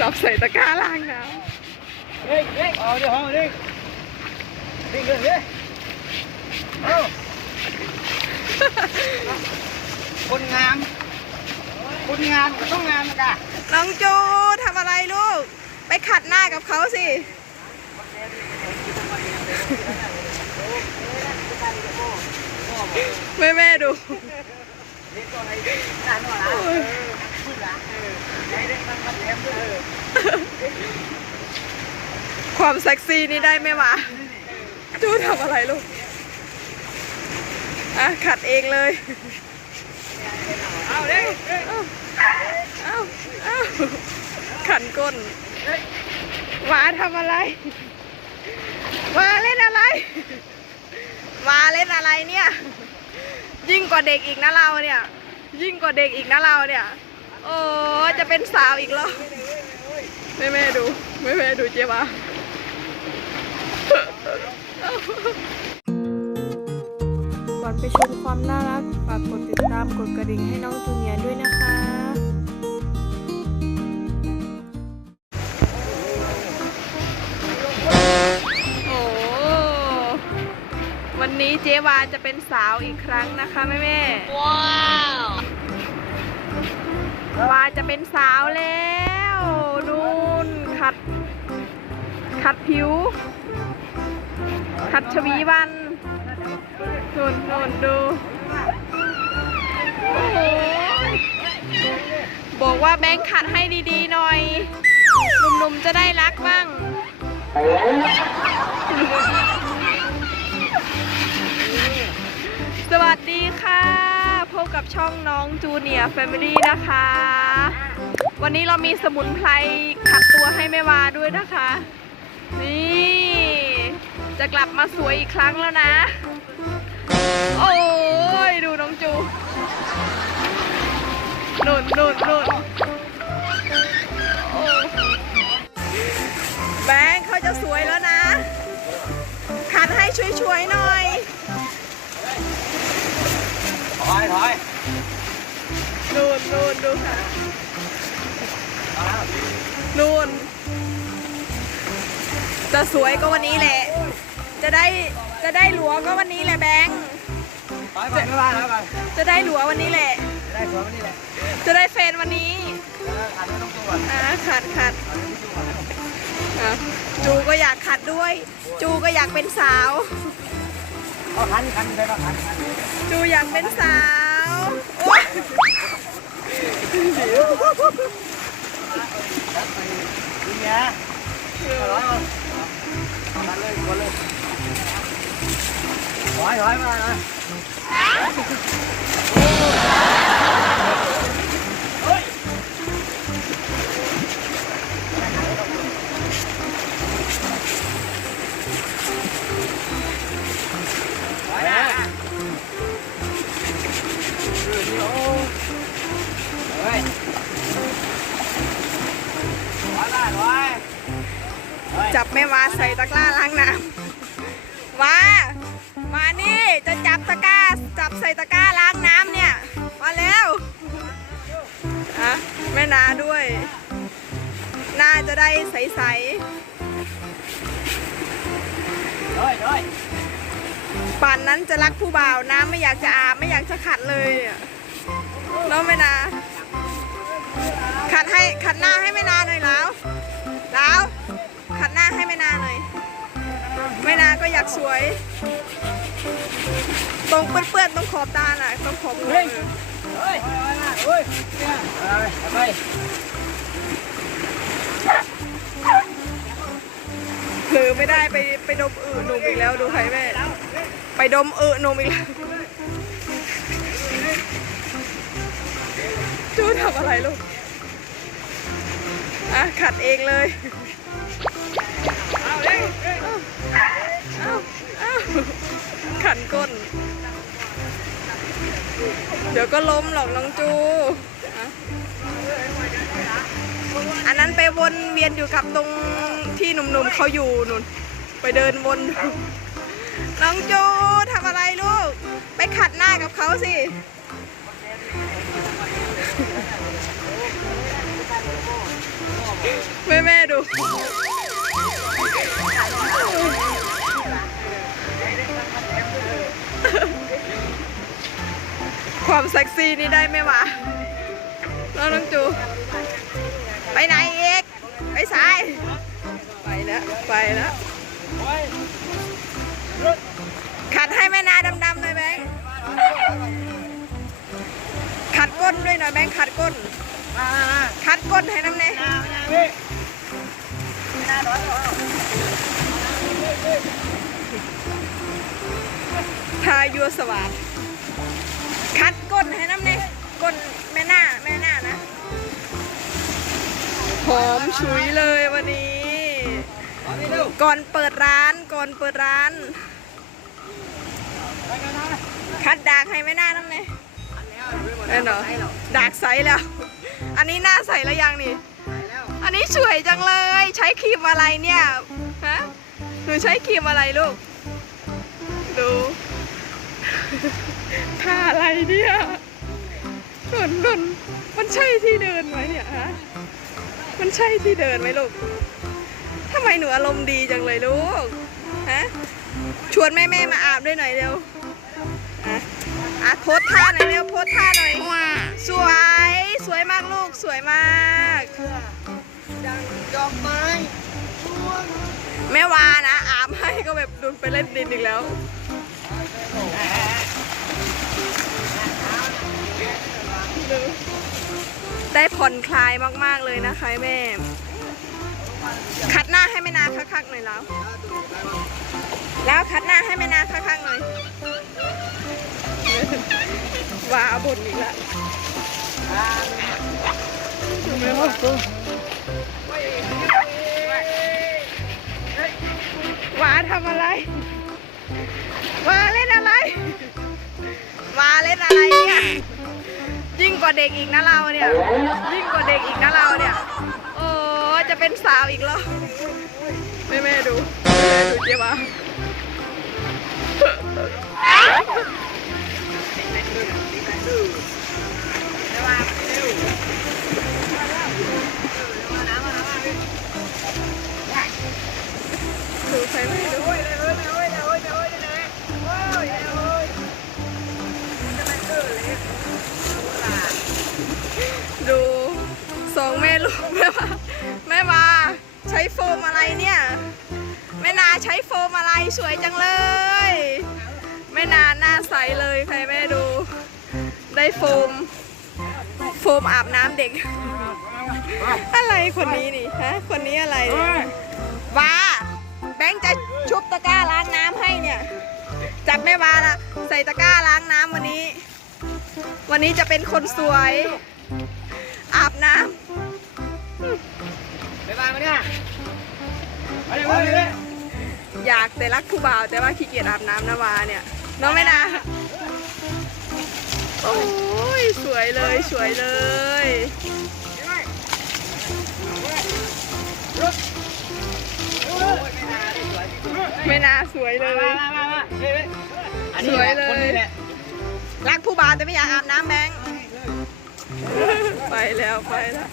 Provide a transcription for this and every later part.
จับใส่ตะกร้าล้างน้เฮ้ยเฮ้ยเอาเดี๋ยวเอาเดี๋ยวดิ้งเลยเฮ้ยเอาคนงามคนงามก็ต้องงามนะกะำน้องจูทำอะไรลูก ไปขัดหน้ากับเขาสิแม่แม่ ๆดูความเซ็กซี่นี่ได้ไหมวะจูทำอะไรลูก อะ ขัดเองเลย เอาเด้เอาเอาเอาขันก้นหมาทำอะไรหมาเล่นอะไรหมาเล่นอะไรเนี่ย ยิ่งกว่าเด็กอีกนะเราเนี่ย ยิ่งกว่าเด็กอีกนะเราเนี่ย โอ้จะเป็นสาวอีกแล้วแม่แม่ๆดูแม่แม่ๆดูเจ๊วาก่อนไปชมความน่ารักฝากกดติดตามกดกระดิ่งให้น้องจูเนียร์ด้วยนะคะโอ้วันนี้เจ๊วาจะเป็นสาวอีกครั้งนะคะแม่แม่ว้าว วาจะเป็นสาวแล้วนู่นขัด ขัดผิว ขัดชวีวันนู่นนู่นดูโอ้โหบอกว่าแบงค์ขัดให้ดีๆหน่อยหนุ่มๆจะได้รักบ้างสวัสดีค่ะ บกับช่องน้องจูเนียร์แฟมิลี่นะคะ วันนี้เรามีสมุนไพรขัดตัวให้แม่วาด้วยนะคะ นี่ จะกลับมาสวยอีกครั้งแล้วนะ โอ้ย ดูน้องจู นุ่นนุ่นนุ่น อยถอยนู่นนู่นดูค่ะนู่นจะสวยก็วันนี้แหละ จะได้จะได้หลัวก็วันนี้แหละแบงค์ถอยไปไม่ว่าแล้วกันจะได้หลัววันนี้แหละ จะได้สวยวันนี้แหละจะได้แฟนวันนี้ขัดไม่ต้องตัวอะขัดขัดอะจูก็อยากขัดด้วย จูก็อยากเป็นสาว เขาหันคันไปหันคันจูอยางเป็นสาวโอ๊ยแล้วไปกินยาถอยมาเลยคนเลยถอยถอยมาเลย จับแม่วาใส่ตะกร้าล้างน้ำวามานี่จะจับตะกร้า จับใส่ตะกร้าล้างน้ำเนี่ย มาแล้วอะแม่นาด้วย น่าจะได้ใสเฮ้ยเฮ้ยๆป่านนั้นจะรักผู้บ่าวน้ำไม่อยากจะอาบไม่อยากจะขัดเลยอะเน้องแม่นาขัดให้ขัดหน้าให้แม่นาหน่อยแล้วแล้วขัดห น้าให้แม่นาหน่อยแม่นาก็อยากสวย ตรงเปื้อนๆตรงขอบตาน่ะตรงขอบมือเฮ้ยเฮ้ยเฮ้ยเฮ้ยไปหรือไม่ได้ไปไปดมอึหนุ่มอีกแล้วดูใครแม่ไปดมอึหนุ่มอีกแล้วจูทำอะไรลูกอะขัดเองเลย ขันก้น เดี๋ยวก็ล้มหรอกน้องจู อันนั้นไปวนเวียนอยู่กับตรงที่หนุ่มๆเขาอยู่นุ่น ไปเดินวน น้องจูทำอะไรลูก ไปขัดหน้ากับเขาสิแม่ๆดู ซ็กซี่นี่ได้ไหมวะน้องน้องจู ไปไหนอีก ไปสาย ไปแล้ว ไปแล้วขัดให้แม่นาดำๆหน่อยแบงค์ขัดก้นด้วยหน่อยแบงค์ขัดก้น ขัดก้นให้น้ำเน่หน้าหน้าพี่หน้าร้อนร้อนทายัวสวัสด ฉุยเลยวันนี้ ก่อนเปิดร้านก่อนเปิดร้าน คัดดากให้แม่น้าน้ำเลยเอ้ยเหรอใช่หรอดากใสแล้ว อันนี้หน้าใสแล้วยังนี่ อันนี้สวยจังเลย ใช้ครีมอะไรเนี่ยฮะหนูใช้ครีมอะไรลูก ดูท่าอะไรเนี่ยนนนนมันใช่ที่เดินไหมเนี่ยฮะ มันใช่ที่เดินไหมลูกทำไมหนูอารมณ์ดีจังเลยลูก ฮะ ชวนแม่แม่ๆมาอาบด้วยหน่อยเร็ว อะอะโพสท่าหน่อยเร็วโพสท่าหน่อย สวย สวยมากลูก สวยมากดังดอกไม้ช่วงแม่วานะ อาบให้ก็แบบดุนไปเล่นดินอีกแล้ว ได้ผ่อนคลายมากๆเลยนะคะแม่ คัดหน้าให้แม่นาคักๆหน่อยแล้ว แล้วคัดหน้าให้แม่นาคักๆหน่อยว่าบ่นอีกแล้วดูไหมว่าว่าทำอะไร วาเล่นอะไร วาเล่นอะไรเนี่ย กว่าเด็กอีกนะเราเนี่ยยิ่งกว่าเด็กอีกนะเราเนี่ย โอ้จะเป็นสาวอีกแล้วแม่แม่ดูแม่ดูเจ๊วะดูใครไม่ มอะไรเนี่ยแม่นาใช้โฟมอะไรสวยจังเลยแม่นาหน้าใสเลยใครแม่ดู ได้โฟม โฟมอาบน้ำเด็ก อะไรคนนี้นี่ฮะคนนี้อะไรเนี่ยว้าแบงค์จะชุบตะกร้าล้างน้ำให้เนี่ยจับแม่วาละใส่ตะกร้าล้างน้ำวันนี้ วันนี้จะเป็นคนสวย อาบน้ไปบ้านมาเนี่ย อยากแต่รักผู้บ่าวแต่ว่าขี้เกียจอาบน้ำนะวาเนี่ยน้องไม่นาโอ้ยสวยเลยสวยเลยไม่นาสวยเลยมามามามาเฮ้ยอันนี้สวยแหละเลยคนนี้แหละรักผู้บ่าวแต่ไม่อยากอาบน้ำแบงค์ไปแล้วไปแล้ว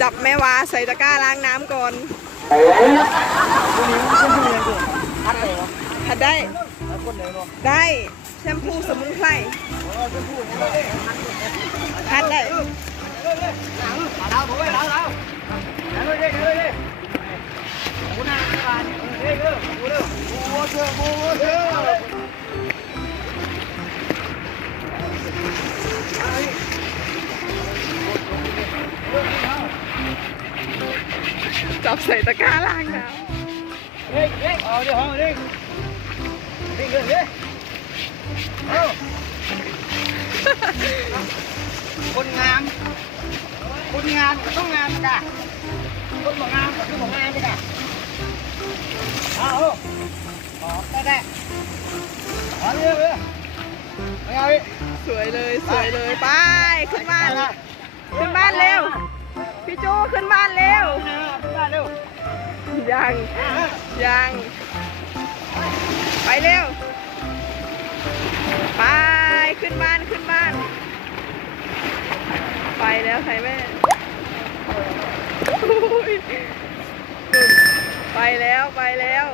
จับแม่วาใส่ตะกร้าล้างน้ำก่อน คนนี้คนนี้เลยกูพัดเลยเหรอถ้าได้แล้วคนไหนเนาะได้แชมพูสมุนไพรอ๋อจะพูดอะไรทัดได้เราถูกไห ใส่ตะกร้าล้างน้เฮ้ยเฮ้ยเอาเดี๋ยวเอาเดี๋ยวเฮ้ยเฮ้ยเฮ้ยเอาคนงาม คนงามก็ต้องงามจ้ะคนบ่งามก็คือบ่งามจ้ะเอาเอาได้ได้เอาเร็วเร็วเอาอีกำสวยเลยสวยเลยไปขึ้นบ้าน ขึ้นบ้านเร็ว พี่จูขึ้นบ้านเร็วบ้านเร็ว ยังยัง ไปเร็ว ไป ขึ้นบ้านขึ้นบ้าน ไปแล้วใครแม่ ไปแล้วไปแล้ว